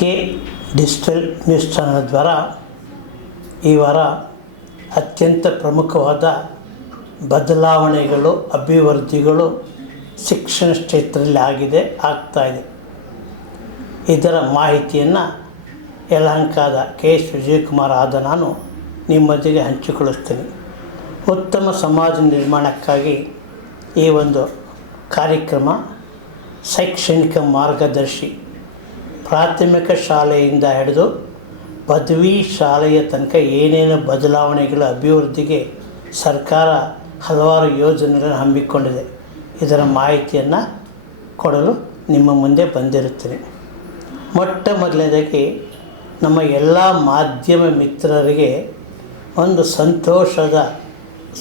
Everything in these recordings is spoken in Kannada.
ಕೆ ಡಿಜಿಟಲ್ ನ್ಯೂಸ್ ಚಾನಲ್ ದ್ವಾರ ಈ ವಾರ ಅತ್ಯಂತ ಪ್ರಮುಖವಾದ ಬದಲಾವಣೆಗಳು, ಅಭಿವೃದ್ಧಿಗಳು ಶಿಕ್ಷಣ ಕ್ಷೇತ್ರದಲ್ಲಿ ಆಗ್ತಾಯಿದೆ. ಇದರ ಮಾಹಿತಿಯನ್ನು ಯಲಹಂಕದ KS ವಿಜಯಕುಮಾರ್ ಆದ ನಾನು ನಿಮ್ಮೊಂದಿಗೆ ಹಂಚಿಕೊಳ್ಳುತ್ತೇನೆ. ಉತ್ತಮ ಸಮಾಜ ನಿರ್ಮಾಣಕ್ಕಾಗಿ ಈ ಒಂದು ಕಾರ್ಯಕ್ರಮ ಶೈಕ್ಷಣಿಕ ಮಾರ್ಗದರ್ಶಿ, ಪ್ರಾಥಮಿಕ ಶಾಲೆಯಿಂದ ಹಿಡಿದು ಪದವಿ ಶಾಲೆಯ ತನಕ ಏನೇನು ಬದಲಾವಣೆಗಳ ಅಭಿವೃದ್ಧಿಗೆ ಸರ್ಕಾರ ಹಲವಾರು ಯೋಜನೆಗಳನ್ನು ಹಮ್ಮಿಕೊಂಡಿದೆ. ಇದರ ಮಾಹಿತಿಯನ್ನು ಕೊಡಲು ನಿಮ್ಮ ಮುಂದೆ ಬಂದಿರುತ್ತೇನೆ. ಮೊಟ್ಟ ಮೊದಲನೇದಾಗಿ ನಮ್ಮ ಎಲ್ಲ ಮಾಧ್ಯಮ ಮಿತ್ರರಿಗೆ ಒಂದು ಸಂತೋಷದ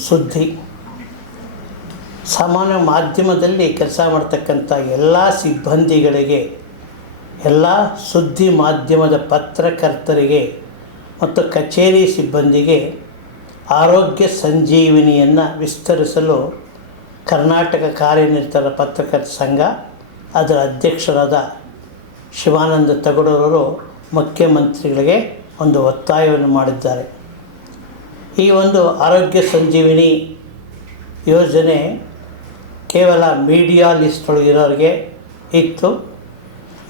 ಸುದ್ದಿ. ಸಾಮಾನ್ಯ ಮಾಧ್ಯಮದಲ್ಲಿ ಕೆಲಸ ಮಾಡ್ತಕ್ಕಂಥ ಎಲ್ಲ ಸಿಬ್ಬಂದಿಗಳಿಗೆ, ಎಲ್ಲ ಸುದ್ದಿ ಮಾಧ್ಯಮದ ಪತ್ರಕರ್ತರಿಗೆ ಮತ್ತು ಕಚೇರಿ ಸಿಬ್ಬಂದಿಗೆ ಆರೋಗ್ಯ ಸಂಜೀವಿನಿಯನ್ನು ವಿಸ್ತರಿಸಲು ಕರ್ನಾಟಕ ಕಾರ್ಯನಿರತರ ಪತ್ರಕರ್ತರ ಸಂಘ, ಅದರ ಅಧ್ಯಕ್ಷರಾದ ಶಿವಾನಂದ ತಗಡೂರವರು ಮುಖ್ಯಮಂತ್ರಿಗಳಿಗೆ ಒಂದು ಒತ್ತಾಯವನ್ನು ಮಾಡಿದ್ದಾರೆ. ಈ ಒಂದು ಆರೋಗ್ಯ ಸಂಜೀವಿನಿ ಯೋಜನೆ ಕೇವಲ ಮೀಡಿಯಾ ಲಿಸ್ಟೊಳಗಿರೋರಿಗೆ ಇತ್ತು.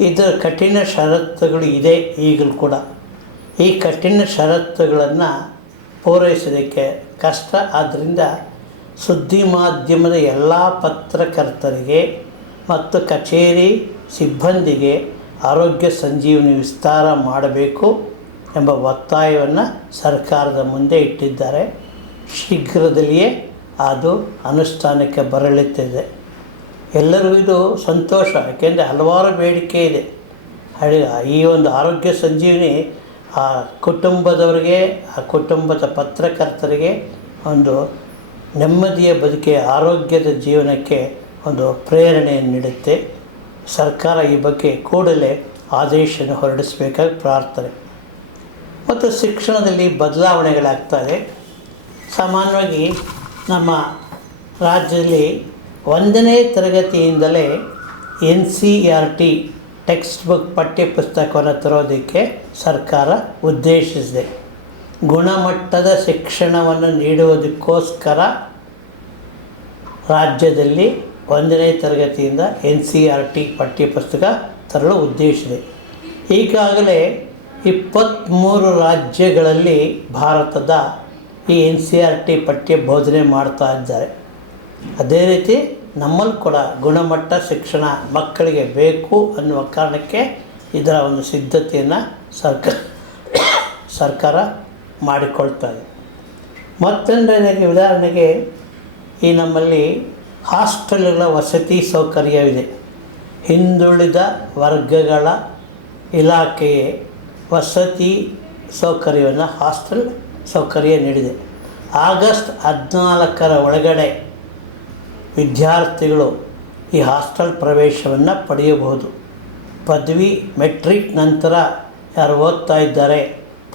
ಇದರ ಕಠಿಣ ಷರತ್ತುಗಳು ಇದೆ ಈಗಲೂ ಕೂಡ. ಈ ಕಠಿಣ ಷರತ್ತುಗಳನ್ನು ಪೂರೈಸೋದಕ್ಕೆ ಕಷ್ಟ. ಆದ್ದರಿಂದ ಸುದ್ದಿ ಮಾಧ್ಯಮದ ಎಲ್ಲ ಪತ್ರಕರ್ತರಿಗೆ ಮತ್ತು ಕಚೇರಿ ಸಿಬ್ಬಂದಿಗೆ ಆರೋಗ್ಯ ಸಂಜೀವಿನಿ ವಿಸ್ತಾರ ಮಾಡಬೇಕು ಎಂಬ ಒತ್ತಾಯವನ್ನು ಸರ್ಕಾರದ ಮುಂದೆ ಇಟ್ಟಿದ್ದಾರೆ. ಶೀಘ್ರದಲ್ಲಿಯೇ ಅದು ಅನುಷ್ಠಾನಕ್ಕೆ ಬರಲಿದೆ. ಎಲ್ಲರಿಗೂ ಇದು ಸಂತೋಷ, ಯಾಕೆಂದರೆ ಹಲವಾರು ಬೇಡಿಕೆ ಇದೆ. ಈ ಒಂದು ಆರೋಗ್ಯ ಸಂಜೀವಿನಿ ಆ ಕುಟುಂಬದವರಿಗೆ, ಆ ಕುಟುಂಬದ ಪತ್ರಕರ್ತರಿಗೆ ಒಂದು ನೆಮ್ಮದಿಯ ಬದುಕಿಗೆ, ಆರೋಗ್ಯದ ಜೀವನಕ್ಕೆ ಒಂದು ಪ್ರೇರಣೆಯನ್ನು ನೀಡುತ್ತೆ. ಸರ್ಕಾರ ಈ ಬಗ್ಗೆ ಕೂಡಲೇ ಆದೇಶವನ್ನು ಹೊರಡಿಸಬೇಕಾಗಿ ಪ್ರಾರ್ಥನೆ. ಮತ್ತು ಶಿಕ್ಷಣದಲ್ಲಿ ಬದಲಾವಣೆಗಳಾಗ್ತದೆ. ಸಾಮಾನ್ಯವಾಗಿ ನಮ್ಮ ರಾಜ್ಯದಲ್ಲಿ 1ನೇ ತರಗತಿಯಿಂದಲೇ NCERT ಟೆಕ್ಸ್ಟ್ ಬುಕ್ ಪಠ್ಯಪುಸ್ತಕವನ್ನು ತರೋದಕ್ಕೆ ಸರ್ಕಾರ ಉದ್ದೇಶಿಸಿದೆ. ಗುಣಮಟ್ಟದ ಶಿಕ್ಷಣವನ್ನು ನೀಡುವುದಕ್ಕೋಸ್ಕರ ರಾಜ್ಯದಲ್ಲಿ 1ನೇ ತರಗತಿಯಿಂದ NCERT ಪಠ್ಯಪುಸ್ತಕ ತರಲು ಉದ್ದೇಶಿಸಿದೆ. ಈಗಾಗಲೇ 23 ರಾಜ್ಯಗಳಲ್ಲಿ ಭಾರತದ ಈ NCERT ಪಠ್ಯ ಬೋಧನೆ ಮಾಡ್ತಾ ಇದ್ದಾರೆ. ಅದೇ ರೀತಿ ನಮ್ಮಲ್ಲಿ ಕೂಡ ಗುಣಮಟ್ಟ ಶಿಕ್ಷಣ ಮಕ್ಕಳಿಗೆ ಬೇಕು ಅನ್ನುವ ಕಾರಣಕ್ಕೆ ಇದರ ಒಂದು ಸಿದ್ಧತೆಯನ್ನು ಸರ್ಕಾರ ಮಾಡಿಕೊಳ್ತಾ ಇದೆ. ಮತ್ತೊಂದನೇದಾಗಿ ಉದಾಹರಣೆಗೆ ಈ ನಮ್ಮಲ್ಲಿ ಹಾಸ್ಟೆಲ್ಗಳ ವಸತಿ ಸೌಕರ್ಯವಿದೆ. ಹಿಂದುಳಿದ ವರ್ಗಗಳ ಇಲಾಖೆಯೇ ವಸತಿ ಸೌಕರ್ಯವನ್ನು, ಹಾಸ್ಟೆಲ್ ಸೌಕರ್ಯ ನೀಡಿದೆ. ಆಗಸ್ಟ್ 14 ಒಳಗಡೆ ವಿದ್ಯಾರ್ಥಿಗಳು ಈ ಹಾಸ್ಟೆಲ್ ಪ್ರವೇಶವನ್ನು ಪಡೆಯಬಹುದು. ಪದವಿ, ಮೆಟ್ರಿಕ್ ನಂತರ ಯಾರು ಓದ್ತಾ ಇದ್ದಾರೆ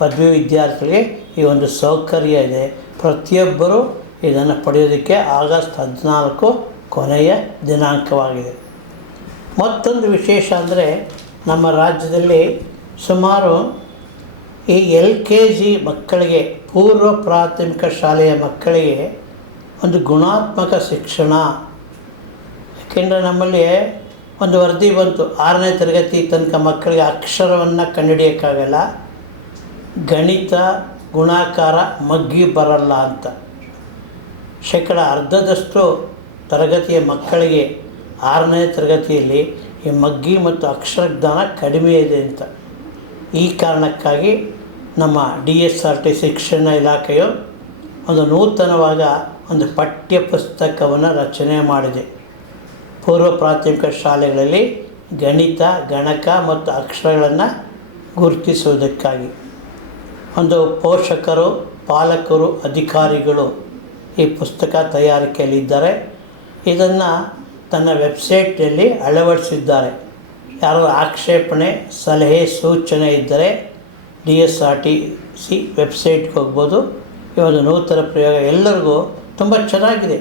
ಪದವಿ ವಿದ್ಯಾರ್ಥಿಗಳಿಗೆ ಈ ಒಂದು ಸೌಕರ್ಯ ಇದೆ. ಪ್ರತಿಯೊಬ್ಬರೂ ಇದನ್ನು ಪಡೆಯೋದಕ್ಕೆ ಆಗಸ್ಟ್ 14 ಕೊನೆಯ ದಿನಾಂಕವಾಗಿದೆ. ಮತ್ತೊಂದು ವಿಶೇಷ ಅಂದರೆ ನಮ್ಮ ರಾಜ್ಯದಲ್ಲಿ ಸುಮಾರು ಈ LKG ಮಕ್ಕಳಿಗೆ, ಪೂರ್ವ ಪ್ರಾಥಮಿಕ ಶಾಲೆಯ ಮಕ್ಕಳಿಗೆ ಒಂದು ಗುಣಾತ್ಮಕ ಶಿಕ್ಷಣ. ಏಕೆಂದರೆ ನಮ್ಮಲ್ಲಿ ಒಂದು ವರದಿ ಬಂತು, 6ನೇ ತರಗತಿ ತನಕ ಮಕ್ಕಳಿಗೆ ಅಕ್ಷರವನ್ನು ಕಂಡುಹಿಡಿಯೋಕ್ಕಾಗಲ್ಲ, ಗಣಿತ ಗುಣಾಕಾರ ಮಗ್ಗಿ ಬರಲ್ಲ ಅಂತ. 10% ತರಗತಿಯ ಮಕ್ಕಳಿಗೆ 6ನೇ ತರಗತಿಯಲ್ಲಿ ಈ ಮಗ್ಗಿ ಮತ್ತು ಅಕ್ಷರ ಜ್ಞಾನ ಕಡಿಮೆ ಇದೆ ಅಂತ. ಈ ಕಾರಣಕ್ಕಾಗಿ ನಮ್ಮ DSRT ಶಿಕ್ಷಣ ಇಲಾಖೆಯು ಒಂದು ನೂತನವಾದ ಒಂದು ಪಠ್ಯ ಪುಸ್ತಕವನ್ನು ರಚನೆ ಮಾಡಿದೆ. ಪೂರ್ವ ಪ್ರಾಥಮಿಕ ಶಾಲೆಗಳಲ್ಲಿ ಗಣಿತ, ಗಣಕ ಮತ್ತು ಅಕ್ಷರಗಳನ್ನು ಗುರುತಿಸುವುದಕ್ಕಾಗಿ ಒಂದು ಪೋಷಕರು, ಪಾಲಕರು, ಅಧಿಕಾರಿಗಳು ಈ ಪುಸ್ತಕ ತಯಾರಿಕೆಯಲ್ಲಿದ್ದಾರೆ. ಇದನ್ನು ತನ್ನ ವೆಬ್ಸೈಟ್ನಲ್ಲಿ ಅಳವಡಿಸಿದ್ದಾರೆ. ಯಾರು ಆಕ್ಷೇಪಣೆ, ಸಲಹೆ, ಸೂಚನೆ ಇದ್ದರೆ DSRTC ವೆಬ್ಸೈಟ್ಗೆ ಹೋಗ್ಬೋದು. ಈ ಒಂದು ನೂತನ ಪ್ರಯೋಗ ಎಲ್ಲರಿಗೂ ತುಂಬ ಚೆನ್ನಾಗಿದೆ.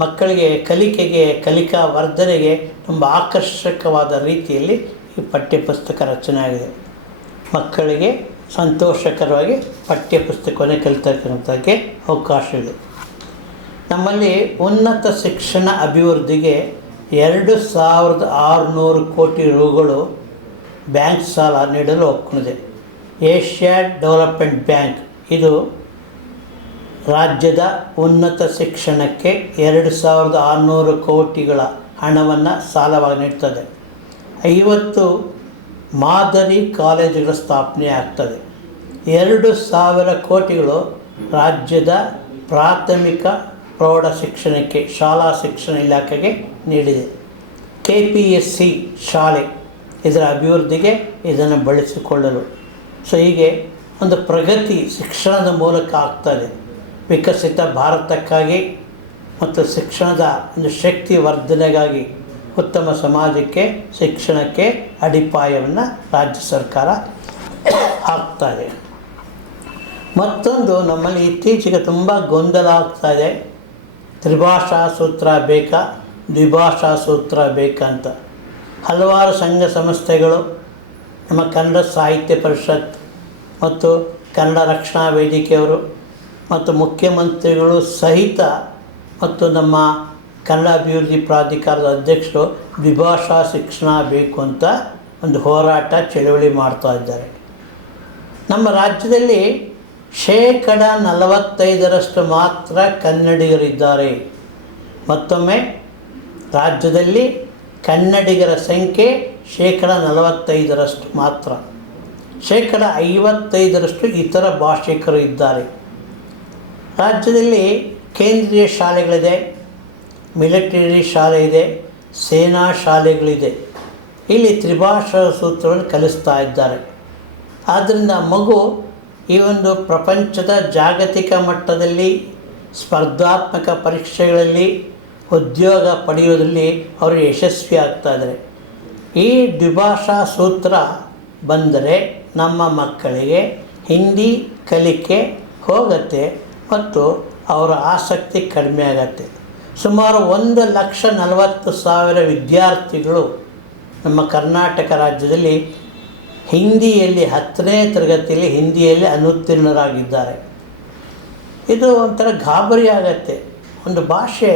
ಮಕ್ಕಳಿಗೆ ಕಲಿಕೆಗೆ, ಕಲಿಕಾ ವರ್ಧನೆಗೆ ತುಂಬ ಆಕರ್ಷಕವಾದ ರೀತಿಯಲ್ಲಿ ಈ ಪಠ್ಯಪುಸ್ತಕ ರಚನೆ ಆಗಿದೆ. ಮಕ್ಕಳಿಗೆ ಸಂತೋಷಕರವಾಗಿ ಪಠ್ಯಪುಸ್ತಕವನ್ನು ಕಲಿತಕ್ಕಂಥಕ್ಕೆ ಅವಕಾಶವಿದೆ. ನಮ್ಮಲ್ಲಿ ಉನ್ನತ ಶಿಕ್ಷಣ ಅಭಿವೃದ್ಧಿಗೆ 2600 ಕೋಟಿ ರುಗಳು ಬ್ಯಾಂಕ್ ಸಾಲ ನೀಡಲು ಒಪ್ಪಿಕೊಂಡಿದೆ. ಏಷ್ಯಾಡ್ ಡೆವಲಪ್ಮೆಂಟ್ ಬ್ಯಾಂಕ್ ಇದು ರಾಜ್ಯದ ಉನ್ನತ ಶಿಕ್ಷಣಕ್ಕೆ 2600 ಕೋಟಿಗಳ ಹಣವನ್ನು ಸಾಲವಾಗಿ ನೀಡ್ತದೆ. 50 ಮಾದರಿ ಕಾಲೇಜುಗಳ ಸ್ಥಾಪನೆ ಆಗ್ತದೆ. 2000 ಕೋಟಿಗಳು ರಾಜ್ಯದ ಪ್ರಾಥಮಿಕ ಪ್ರೌಢ ಶಿಕ್ಷಣಕ್ಕೆ ಶಾಲಾ ಶಿಕ್ಷಣ ಇಲಾಖೆಗೆ ನೀಡಿದೆ. KPSC ಶಾಲೆ ಇದರ ಅಭಿವೃದ್ಧಿಗೆ ಇದನ್ನು ಬಳಸಿಕೊಳ್ಳಲು. ಸೊ ಹೀಗೆ ಒಂದು ಪ್ರಗತಿ ಶಿಕ್ಷಣದ ಮೂಲಕ ಆಗ್ತದೆ. ವಿಕಸಿತ ಭಾರತಕ್ಕಾಗಿ ಮತ್ತು ಶಿಕ್ಷಣದ ಒಂದು ಶಕ್ತಿ ವರ್ಧನೆಗಾಗಿ ಉತ್ತಮ ಸಮಾಜಕ್ಕೆ ಶಿಕ್ಷಣಕ್ಕೆ ಅಡಿಪಾಯವನ್ನು ರಾಜ್ಯ ಸರ್ಕಾರ ಹಾಕ್ತಾಯಿದೆ. ಮತ್ತೊಂದು ನಮ್ಮಲ್ಲಿ ಇತ್ತೀಚೆಗೆ ತುಂಬ ಗೊಂದಲ ಆಗ್ತಾಯಿದೆ. ತ್ರಿಭಾಷಾ ಸೂತ್ರ ಬೇಕಾ, ದ್ವಿಭಾಷಾ ಸೂತ್ರ ಬೇಕಂತ ಹಲವಾರು ಸಂಘ ಸಂಸ್ಥೆಗಳು, ನಮ್ಮ ಕನ್ನಡ ಸಾಹಿತ್ಯ ಪರಿಷತ್ ಮತ್ತು ಕನ್ನಡ ರಕ್ಷಣಾ ವೇದಿಕೆಯವರು ಮತ್ತು ಮುಖ್ಯಮಂತ್ರಿಗಳು ಸಹಿತ ಮತ್ತು ನಮ್ಮ ಕನ್ನಡ ಅಭಿವೃದ್ಧಿ ಪ್ರಾಧಿಕಾರದ ಅಧ್ಯಕ್ಷರು ದ್ವಿಭಾಷಾ ಶಿಕ್ಷಣ ಬೇಕು ಅಂತ ಒಂದು ಹೋರಾಟ ಚಳವಳಿ ಮಾಡ್ತಾ ಇದ್ದಾರೆ. ನಮ್ಮ ರಾಜ್ಯದಲ್ಲಿ 45% ಮಾತ್ರ ಕನ್ನಡಿಗರಿದ್ದಾರೆ. ಮತ್ತೊಮ್ಮೆ ರಾಜ್ಯದಲ್ಲಿ ಕನ್ನಡಿಗರ ಸಂಖ್ಯೆ 45% ಮಾತ್ರ. 55% ಇತರ ಭಾಷಿಕರು ಇದ್ದಾರೆ. ರಾಜ್ಯದಲ್ಲಿ ಕೇಂದ್ರೀಯ ಶಾಲೆಗಳಿದೆ, ಮಿಲಿಟರಿ ಶಾಲೆ ಇದೆ, ಸೇನಾ ಶಾಲೆಗಳಿದೆ. ಇಲ್ಲಿ ತ್ರಿಭಾಷಾ ಸೂತ್ರವನ್ನು ಕಲಿಸ್ತಾ ಇದ್ದಾರೆ. ಆದ್ದರಿಂದ ಮಗು ಈ ಒಂದು ಪ್ರಪಂಚದ ಜಾಗತಿಕ ಮಟ್ಟದಲ್ಲಿ ಸ್ಪರ್ಧಾತ್ಮಕ ಪರೀಕ್ಷೆಗಳಲ್ಲಿ ಉದ್ಯೋಗ ಪಡೆಯೋದ್ರಲ್ಲಿ ಅವರು ಯಶಸ್ವಿ ಆಗ್ತಾಯಿದ್ದಾರೆ. ಈ ದ್ವಿಭಾಷಾ ಸೂತ್ರ ಬಂದರೆ ನಮ್ಮ ಮಕ್ಕಳಿಗೆ ಹಿಂದಿ ಕಲಿಕೆ ಹೋಗುತ್ತೆ ಮತ್ತು ಅವರ ಆಸಕ್ತಿ ಕಡಿಮೆ ಆಗತ್ತೆ. ಸುಮಾರು 1,40,000 ವಿದ್ಯಾರ್ಥಿಗಳು ನಮ್ಮ ಕರ್ನಾಟಕ ರಾಜ್ಯದಲ್ಲಿ ಹಿಂದಿಯಲ್ಲಿ 10ನೇ ತರಗತಿಯಲ್ಲಿ ಹಿಂದಿಯಲ್ಲಿ ಅನುತ್ತೀರ್ಣರಾಗಿದ್ದಾರೆ. ಇದು ಒಂಥರ ಗಾಬರಿ ಆಗತ್ತೆ. ಒಂದು ಭಾಷೆ,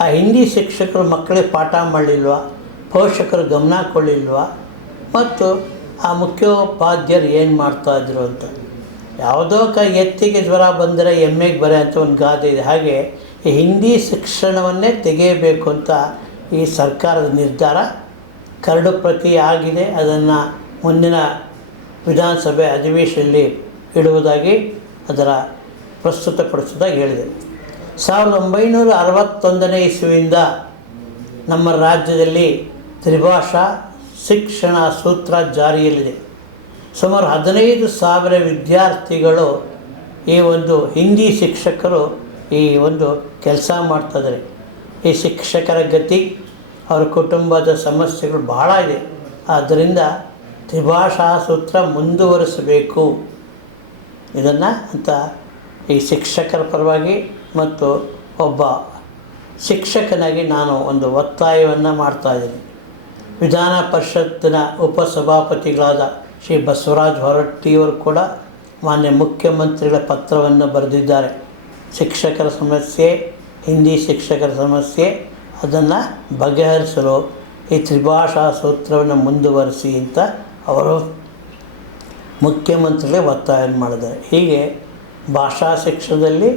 ಆ ಹಿಂದಿ ಶಿಕ್ಷಕರು ಮಕ್ಕಳಿಗೆ ಪಾಠ ಮಾಡಲಿಲ್ವ, ಪೋಷಕರು ಗಮನ ಕೊಡಲಿಲ್ವ, ಮತ್ತು ಆ ಮುಖ್ಯೋಪಾಧ್ಯಾಯರು ಏನು ಮಾಡ್ತಾಯಿದ್ರು ಅಂತ. ಯಾವುದೋ ಎತ್ತಿಗೆ ಜ್ವರ ಬಂದರೆ ಎಮ್ಮೆಗೆ ಬರೆ ಅಂತ ಒಂದು ಗಾದೆ ಇದೆ. ಹಾಗೆ ಈ ಹಿಂದಿ ಶಿಕ್ಷಣವನ್ನೇ ತೆಗೆಯಬೇಕು ಅಂತ ಈ ಸರ್ಕಾರದ ನಿರ್ಧಾರ ಕರಡು ಪ್ರತಿ ಆಗಿದೆ. ಅದನ್ನು ಮುಂದಿನ ವಿಧಾನಸಭೆ ಅಧಿವೇಶನದಲ್ಲಿ ಇಡುವುದಾಗಿ ಅದರ ಪ್ರಸ್ತುತಪಡಿಸುವುದಾಗಿ ಹೇಳಿದೆ. 1961ನೇ ಇಸ್ವಿಯಿಂದ ನಮ್ಮ ರಾಜ್ಯದಲ್ಲಿ ತ್ರಿಭಾಷಾ ಶಿಕ್ಷಣ ಸೂತ್ರ ಜಾರಿಯಲ್ಲಿದೆ. ಸುಮಾರು 15,000 ವಿದ್ಯಾರ್ಥಿಗಳು ಈ ಒಂದು ಹಿಂದಿ ಶಿಕ್ಷಕರು ಈ ಒಂದು ಕೆಲಸ ಮಾಡ್ತಾಯಿದ್ದಾರೆ. ಈ ಶಿಕ್ಷಕರ ಗತಿ, ಅವರ ಕುಟುಂಬದ ಸಮಸ್ಯೆಗಳು ಬಹಳ ಇದೆ. ಆದ್ದರಿಂದ ತ್ರಿಭಾಷಾ ಸೂತ್ರ ಮುಂದುವರಿಸಬೇಕು ಇದನ್ನು ಅಂತ ಈ ಶಿಕ್ಷಕರ ಪರವಾಗಿ ಮತ್ತು ಒಬ್ಬ ಶಿಕ್ಷಕನಾಗಿ ನಾನು ಒಂದು ಒತ್ತಾಯವನ್ನು ಮಾಡ್ತಾಯಿದ್ದೀನಿ. ವಿಧಾನ ಪರಿಷತ್ತಿನ ಉಪಸಭಾಪತಿಗಳಾದ ಶ್ರೀ ಬಸವರಾಜ ಹೊರಟ್ಟಿಯವರು ಕೂಡ ಮಾನ್ಯ ಮುಖ್ಯಮಂತ್ರಿಗಳ ಪತ್ರವನ್ನು ಬರೆದಿದ್ದಾರೆ. ಶಿಕ್ಷಕರ ಸಮಸ್ಯೆ, ಹಿಂದಿ ಶಿಕ್ಷಕರ ಸಮಸ್ಯೆ, ಅದನ್ನು ಬಗೆಹರಿಸಲು ಈ ತ್ರಿಭಾಷಾ ಸೂತ್ರವನ್ನು ಮುಂದುವರಿಸಿ ಅಂತ ಅವರು ಮುಖ್ಯಮಂತ್ರಿಗಳೇ ಒತ್ತಾಯ ಮಾಡಿದ್ದಾರೆ. ಹೀಗೆ ಭಾಷಾ ಶಿಕ್ಷಣದಲ್ಲಿ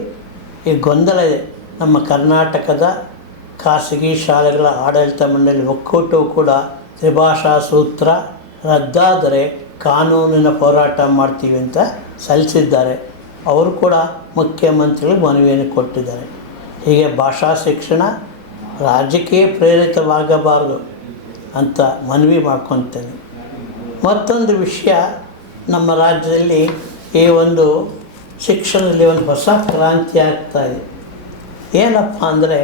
ಈ ಗೊಂದಲ ಇದೆ. ನಮ್ಮ ಕರ್ನಾಟಕದ ಖಾಸಗಿ ಶಾಲೆಗಳ ಆಡಳಿತ ಮಂಡಳಿ ಒಕ್ಕೂಟವು ಕೂಡ ತ್ರಿಭಾಷಾ ಸೂತ್ರ ರದ್ದಾದರೆ ಕಾನೂನಿನ ಹೋರಾಟ ಮಾಡ್ತೀವಿ ಅಂತ ಸಲ್ಲಿಸಿದ್ದಾರೆ. ಅವರು ಕೂಡ ಮುಖ್ಯಮಂತ್ರಿಗಳು ಮನವಿಯನ್ನು ಕೊಟ್ಟಿದ್ದಾರೆ. ಹೀಗೆ ಭಾಷಾ ಶಿಕ್ಷಣ ರಾಜಕೀಯ ಪ್ರೇರಿತವಾಗಬಾರದು ಅಂತ ಮನವಿ ಮಾಡ್ಕೊತೇನೆ. ಮತ್ತೊಂದು ವಿಷಯ, ನಮ್ಮ ರಾಜ್ಯದಲ್ಲಿ ಈ ಒಂದು ಶಿಕ್ಷಣದಲ್ಲಿ ಒಂದು ಹೊಸ ಕ್ರಾಂತಿ ಆಗ್ತಾಯಿದೆ. ಏನಪ್ಪ ಅಂದರೆ,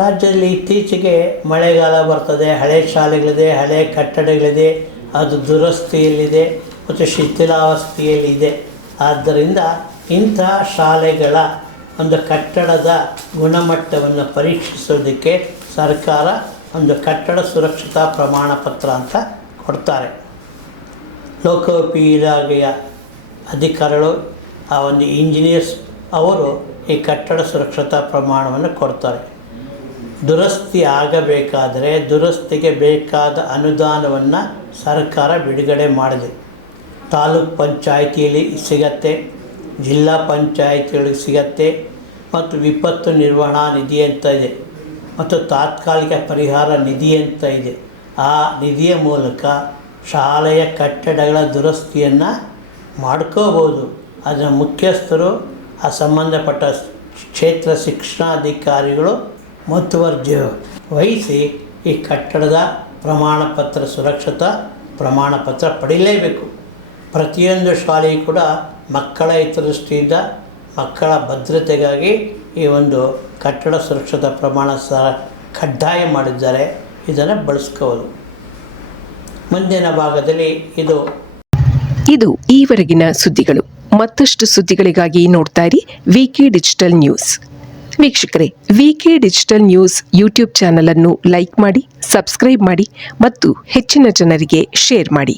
ರಾಜ್ಯದಲ್ಲಿ ಇತ್ತೀಚೆಗೆ ಮಳೆಗಾಲ ಬರ್ತದೆ, ಹಳೆ ಶಾಲೆಗಳಿದೆ, ಹಳೆ ಕಟ್ಟಡಗಳಿದೆ, ಅದು ದುರಸ್ತಿಯಲ್ಲಿದೆ ಮತ್ತು ಶಿಥಿಲಾವಸ್ಥೆಯಲ್ಲಿದೆ. ಆದ್ದರಿಂದ ಇಂಥ ಶಾಲೆಗಳ ಒಂದು ಕಟ್ಟಡದ ಗುಣಮಟ್ಟವನ್ನು ಪರೀಕ್ಷಿಸೋದಕ್ಕೆ ಸರ್ಕಾರ ಒಂದು ಕಟ್ಟಡ ಸುರಕ್ಷತಾ ಪ್ರಮಾಣ ಪತ್ರ ಅಂತ ಕೊಡ್ತಾರೆ. ಲೋಕೋಪಯೋಗಿಯ ಅಧಿಕಾರಿಗಳು, ಆ ಒಂದು ಇಂಜಿನಿಯರ್ಸ್ ಅವರು ಈ ಕಟ್ಟಡ ಸುರಕ್ಷತಾ ಪ್ರಮಾಣವನ್ನು ಕೊಡ್ತಾರೆ. ದುರಸ್ತಿ ಆಗಬೇಕಾದರೆ ದುರಸ್ತಿಗೆ ಬೇಕಾದ ಅನುದಾನವನ್ನು ಸರ್ಕಾರ ಬಿಡುಗಡೆ ಮಾಡಿದೆ. ತಾಲೂಕು ಪಂಚಾಯಿತಿಯಲ್ಲಿ ಸಿಗತ್ತೆ, ಜಿಲ್ಲಾ ಪಂಚಾಯಿತಿಗಳಿಗೆ ಸಿಗತ್ತೆ, ಮತ್ತು ವಿಪತ್ತು ನಿರ್ವಹಣಾ ನಿಧಿ ಅಂತ ಇದೆ, ಮತ್ತು ತಾತ್ಕಾಲಿಕ ಪರಿಹಾರ ನಿಧಿ ಅಂತ ಇದೆ. ಆ ನಿಧಿಯ ಮೂಲಕ ಶಾಲೆಯ ಕಟ್ಟಡಗಳ ದುರಸ್ತಿಯನ್ನು ಮಾಡ್ಕೋಬೋದು. ಅದರ ಮುಖ್ಯಸ್ಥರು, ಆ ಸಂಬಂಧಪಟ್ಟ ಕ್ಷೇತ್ರ ಶಿಕ್ಷಣಾಧಿಕಾರಿಗಳು ಮುತುವರ್ಜಿ ವಹಿಸಿ ಈ ಕಟ್ಟಡದ ಪ್ರಮಾಣಪತ್ರ, ಸುರಕ್ಷತಾ ಪ್ರಮಾಣಪತ್ರ ಪಡೀಲೇಬೇಕು. ಪ್ರತಿಯೊಂದು ಶಾಲೆಯೂ ಕೂಡ ಮಕ್ಕಳ ಹಿತದೃಷ್ಟಿಯಿಂದ, ಮಕ್ಕಳ ಭದ್ರತೆಗಾಗಿ ಈ ಒಂದು ಕಟ್ಟಡ ಸುರಕ್ಷತಾ ಪ್ರಮಾಣ ಕಡ್ಡಾಯ ಮಾಡಿದ್ದಾರೆ. ಇದನ್ನು ಬಳಸ್ಕೋಬೋದು. ಮುಂದಿನ ಭಾಗದಲ್ಲಿ ಇದು ಈವರೆಗಿನ ಸುದ್ದಿಗಳು. ಮತ್ತಷ್ಟು ಸುದ್ದಿಗಳಿಗಾಗಿ ನೋಡ್ತಾ ಇರಿ ವಿಕೆ ಡಿಜಿಟಲ್ ನ್ಯೂಸ್. ವೀಕ್ಷಕರೇ, ವಿಕೆ ಡಿಜಿಟಲ್ ನ್ಯೂಸ್ ಯೂಟ್ಯೂಬ್ ಚಾನಲ್ ಅನ್ನು ಲೈಕ್ ಮಾಡಿ, ಸಬ್ಸ್ಕ್ರೈಬ್ ಮಾಡಿ ಮತ್ತು ಹೆಚ್ಚಿನ ಜನರಿಗೆ ಶೇರ್ ಮಾಡಿ.